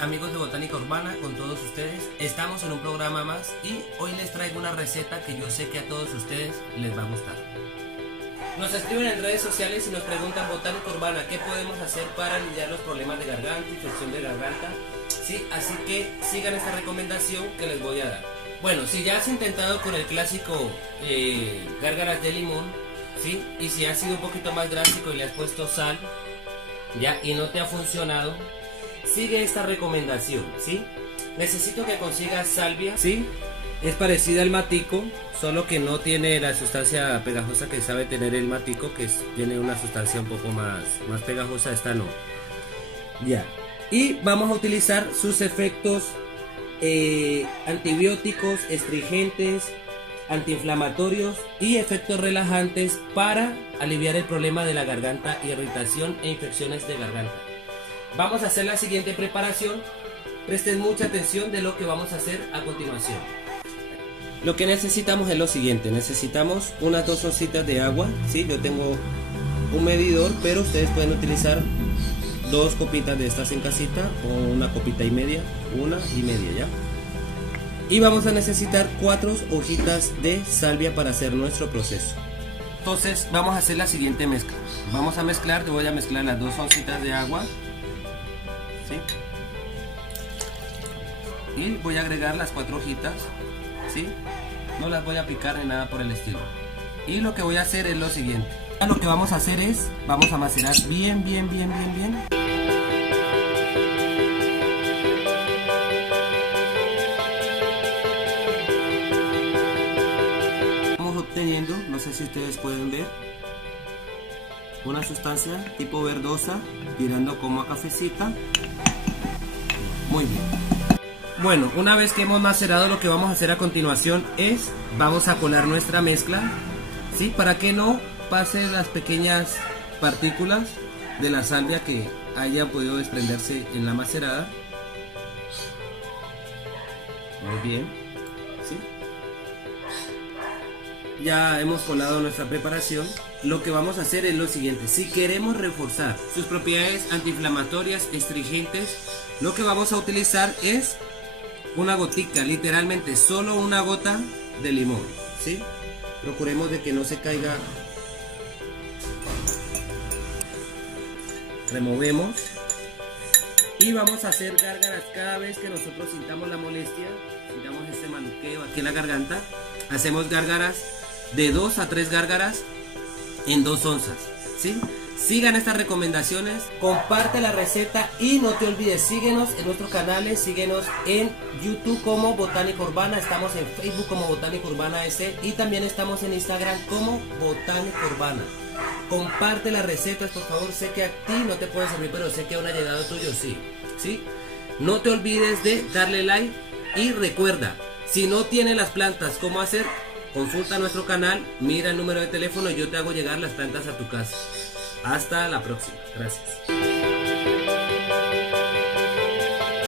amigos de Botánica Urbana, con todos ustedes. Estamos en un programa más y hoy les traigo una receta que yo sé que a todos ustedes les va a gustar. Nos escriben en redes sociales y nos preguntan: Botánica Urbana, ¿qué podemos hacer para aliviar los problemas de garganta, infección de garganta? Sí, así que sigan esta recomendación que les voy a dar. Bueno, si ya has intentado con el clásico gárgaras de limón, ¿sí? Y si has sido un poquito más drástico y le has puesto sal, ya, y no te ha funcionado, sigue esta recomendación, ¿sí? Necesito que consigas salvia, ¿sí? Es parecida al matico, solo que no tiene la sustancia pegajosa que sabe tener el matico, que tiene una sustancia un poco más pegajosa, esta no. Ya. Y vamos a utilizar sus efectos antibióticos, astringentes, antiinflamatorios y efectos relajantes para aliviar el problema de la garganta, irritación e infecciones de garganta. Vamos a hacer la siguiente preparación. Presten mucha atención de lo que vamos a hacer a continuación. Lo que necesitamos es lo siguiente: necesitamos unas 2 oncitas de agua, ¿sí? Yo tengo un medidor, pero ustedes pueden utilizar 2 copitas de estas en casita, o una copita y media, ya. Y vamos a necesitar 4 hojitas de salvia para hacer nuestro proceso. Entonces vamos a hacer la siguiente mezcla. Vamos a mezclar, te voy a mezclar las 2 oncitas de agua, ¿sí? Y voy a agregar las 4 hojitas, ¿sí? No las voy a picar ni nada por el estilo. Y lo que voy a hacer es lo siguiente. Lo que vamos a hacer es, vamos a macerar bien. Estamos obteniendo, no sé si ustedes pueden ver, una sustancia tipo verdosa, tirando como a cafecita. Muy bien. Bueno, una vez que hemos macerado, lo que vamos a hacer a continuación es, vamos a colar nuestra mezcla, ¿sí? Para que no pase las pequeñas partículas de la salvia que hayan podido desprenderse en la macerada. Muy bien, ¿sí? Ya hemos colado nuestra preparación. Lo que vamos a hacer es lo siguiente: si queremos reforzar sus propiedades antiinflamatorias, astringentes, lo que vamos a utilizar es una gotica, literalmente solo una gota de limón, ¿sí? Procuremos de que no se caiga. Removemos y vamos a hacer gárgaras cada vez que nosotros sintamos la molestia, sintamos este maluqueo aquí en la garganta. Hacemos gárgaras de 2 a 3 gárgaras en 2 onzas, ¿sí? Sigan estas recomendaciones, comparte la receta y no te olvides, síguenos en nuestros canales, síguenos en YouTube como Botánica Urbana, estamos en Facebook como Botánica Urbana S y también estamos en Instagram como Botánica Urbana. Comparte las recetas, por favor. Sé que a ti no te puede servir, pero sé que a un allegado tuyo sí, ¿sí? No te olvides de darle like y recuerda, si no tienes las plantas, ¿cómo hacer? Consulta nuestro canal, mira el número de teléfono y yo te hago llegar las plantas a tu casa. Hasta la próxima. Gracias.